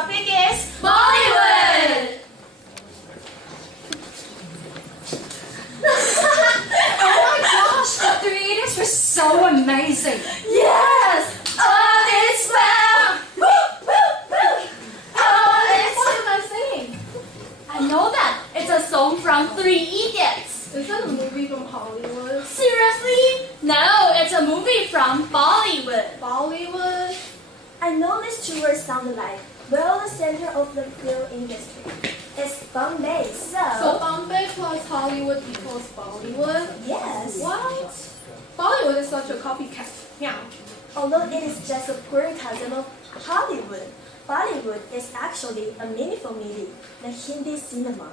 topic is Bollywood! Oh my gosh, the 3 Idiots were so amazing! Yes! All is well! Woo, woo, woo! All is What am I singing? I know that. It's a song from 3 Idiots. Is that a movie from Hollywood? Seriously? No, it's a movie from Bollywood. Bollywood? I know these two words sound alike. Well, the center of the film industry is Bombay, So Bombay plus Hollywood equals Bollywood? yes. What? Bollywood is such a copycat. Yeah. Although it is just a poor cousin of Hollywood, Bollywood is actually a meaningful medium, like Hindi cinema.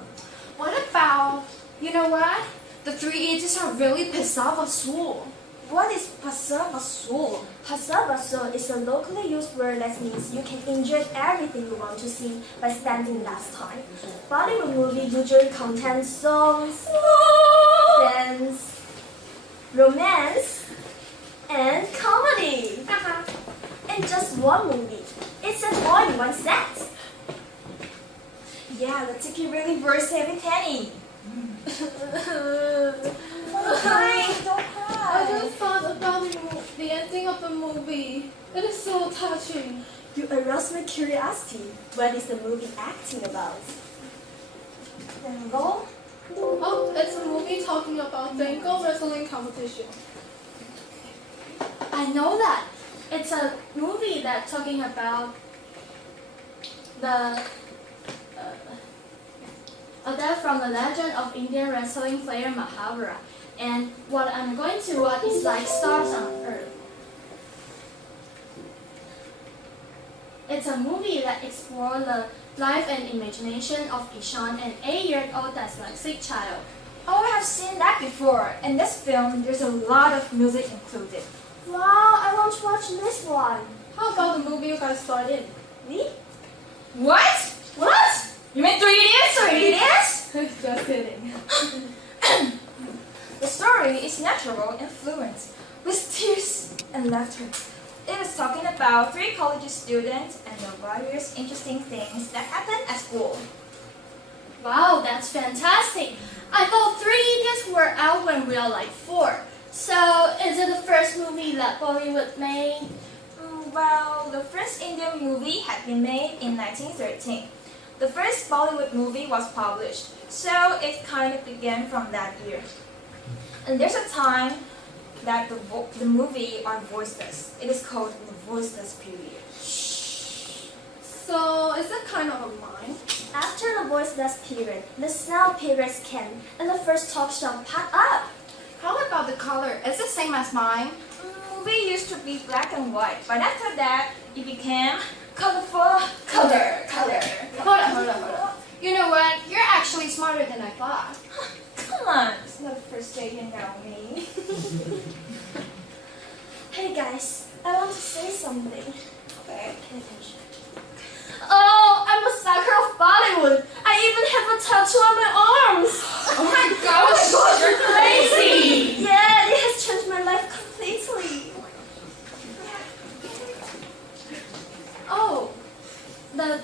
What about, you know what? The 3 Idiots are really Pasava Soul. What is Pasava Soul? Pasava Soul is a locally used word that means you can enjoy everything you want to see by spending less time. Bollywood movies usually contain songs, dance, romance, and comedy. In just one movie. It's an all-in-one set. Yeah, the ticket really worth every penny. Don't cry, don't I cry. just thought about the ending of the movie. It is so touching. You aroused my curiosity. What is the movie acting about? Dangle? Oh, it's a movie talking about Bengal wrestling competition. I know that. It's a movie that's talking about the a death from the legend of Indian wrestling player Mahabharata. And what I'm going to watch is like stars on earth. It's a movie that explores the life and imagination of Ishan, an 8-year-old dyslexic child. Oh, I have seen that before. In this film, there's a lot of music included. Wow, I want to watch this one. How about the movie you guys starred in? Me? What? What? You mean 3 Idiots? 3 Idiots? Just kidding. The story is natural and fluent, with tears and laughter. It is talking about 3 college students and the various interesting things that happen at school. Wow, that's fantastic. I thought 3 Idiots were out when we were like 4. So, is it the first movie that Bollywood made? Well, the first Indian movie had been made in 1913. The first Bollywood movie was published, so it kind of began from that year. And there's a time that the movie are voiceless. It is called the voiceless period. So, is it kind of a mime? After the voiceless period, the sound periods came, and the first talk show popped up. How about the color? Is it same as mine? Movie used to be black and white, but after that, it became colorful. Color. Hold on. You know what? You're actually smarter than I thought. Come on, it's not the first day you know me. Hey guys, I want to say something. Okay. Pay attention. Oh, I'm a sucker of Bollywood. I even have a tattoo on my arms. Oh my gosh, you're crazy! Yeah, it has changed my life completely. Oh, the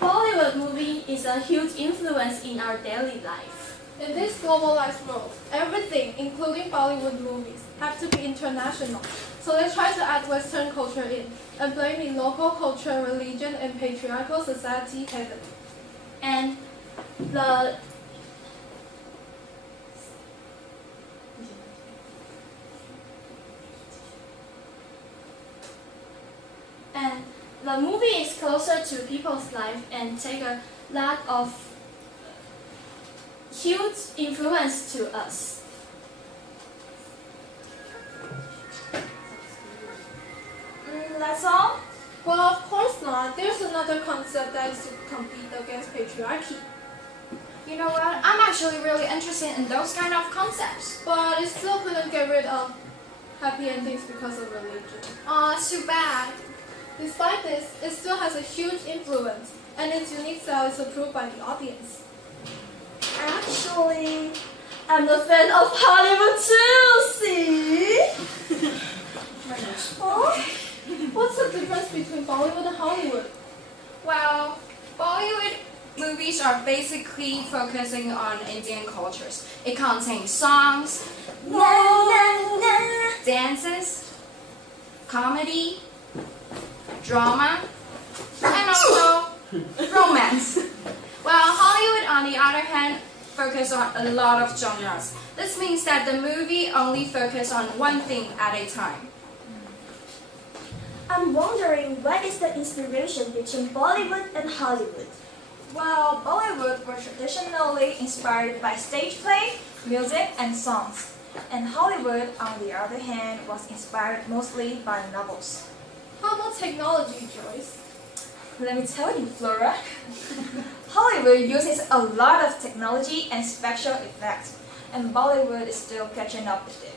Bollywood movie is a huge influence in our daily life. In this globalized world, everything, including Bollywood movies, have to be international. So they try to add Western culture in and blame the local culture, religion, and patriarchal society heavily. And the movie is closer to people's life and take a lot of huge influence to us. That's all? Well, of course not. There's another concept that is to compete against patriarchy. You know what? I'm actually really interested in those kind of concepts. But it still couldn't get rid of happy endings because of religion. Aw, it's too bad. Despite this, it still has a huge influence, and its unique style is approved by the audience. Actually, I'm a fan of Hollywood too, see? Oh? What's the difference between Bollywood and Hollywood? Well, basically focusing on Indian cultures. It contains songs, dances, comedy, drama, and also romance. While Hollywood, on the other hand, focuses on a lot of genres. This means that the movie only focuses on one thing at a time. I'm wondering, what is the inspiration between Bollywood and Hollywood? Well, Bollywood were traditionally inspired by stage play, music, and songs. And Hollywood, on the other hand, was inspired mostly by novels. How about technology, Joyce? Let me tell you, Flora. Hollywood uses a lot of technology and special effects, and Bollywood is still catching up with it.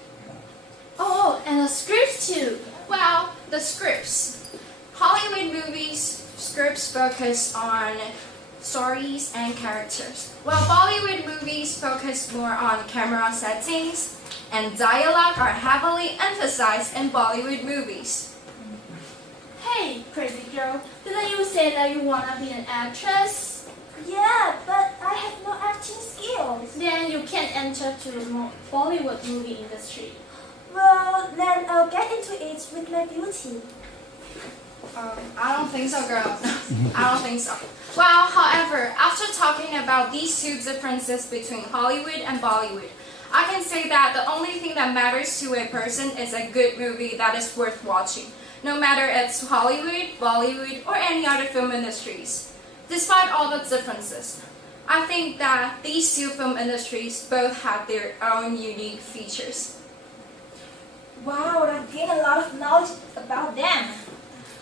Oh, and the scripts too. Well, the scripts. Hollywood movies scripts focus on stories and characters, while Bollywood movies focus more on camera settings, and dialogue are heavily emphasized in Bollywood movies. Hey, crazy girl, didn't you say that you wanna be an actress? Yeah, but I have no acting skills. Then you can't enter to the Bollywood movie industry. Well, then I'll get into it with my beauty. I don't think so, girl. I don't think so. Well, however, after talking about these two differences between Hollywood and Bollywood, I can say that the only thing that matters to a person is a good movie that is worth watching, no matter it's Hollywood, Bollywood, or any other film industries. Despite all the differences, I think that these two film industries both have their own unique features. Wow, I've gained a lot of knowledge about them,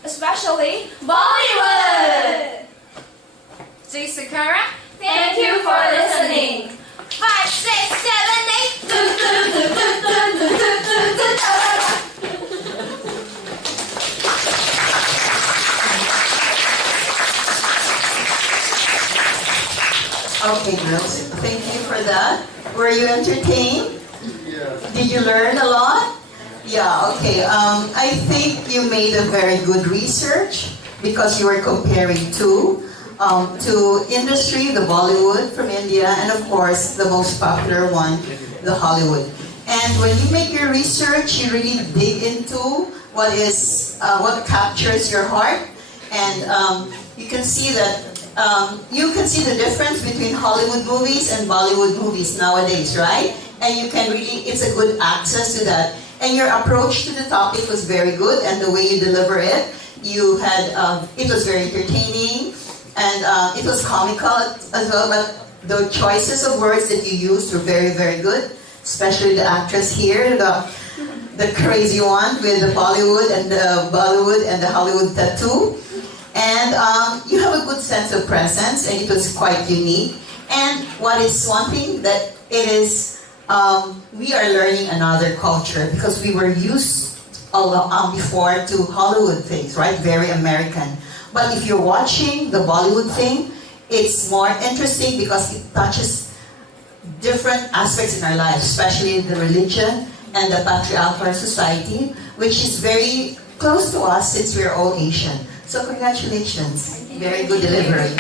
especially Bollywood! J. Sakura, thank you for listening. 5, 6, 7, 8. Okay, girls, thank you for that. Were you entertained? Yeah. Did you learn a lot? Yeah, okay. I think you made a very good research because you were comparing two industry, the Bollywood from India, and of course, the most popular one, the Hollywood. And when you make your research, you really dig into what captures your heart, and you can see that the difference between Hollywood movies and Bollywood movies nowadays, right? And you can really, it's a good access to that. And your approach to the topic was very good, and the way you deliver it, it was very entertaining, and it was comical as well, but the choices of words that you used were very, very good, especially the actress here, the crazy one with the Bollywood and the Hollywood tattoo. And you have a good sense of presence, and it was quite unique. And what is one thing that it is, we are learning another culture because we were used before to Hollywood things, right? Very American. But if you're watching the Bollywood thing, it's more interesting because it touches different aspects in our lives, especially the religion and the patriarchal society, which is very close to us since we're all Asian. So congratulations. Very good delivery.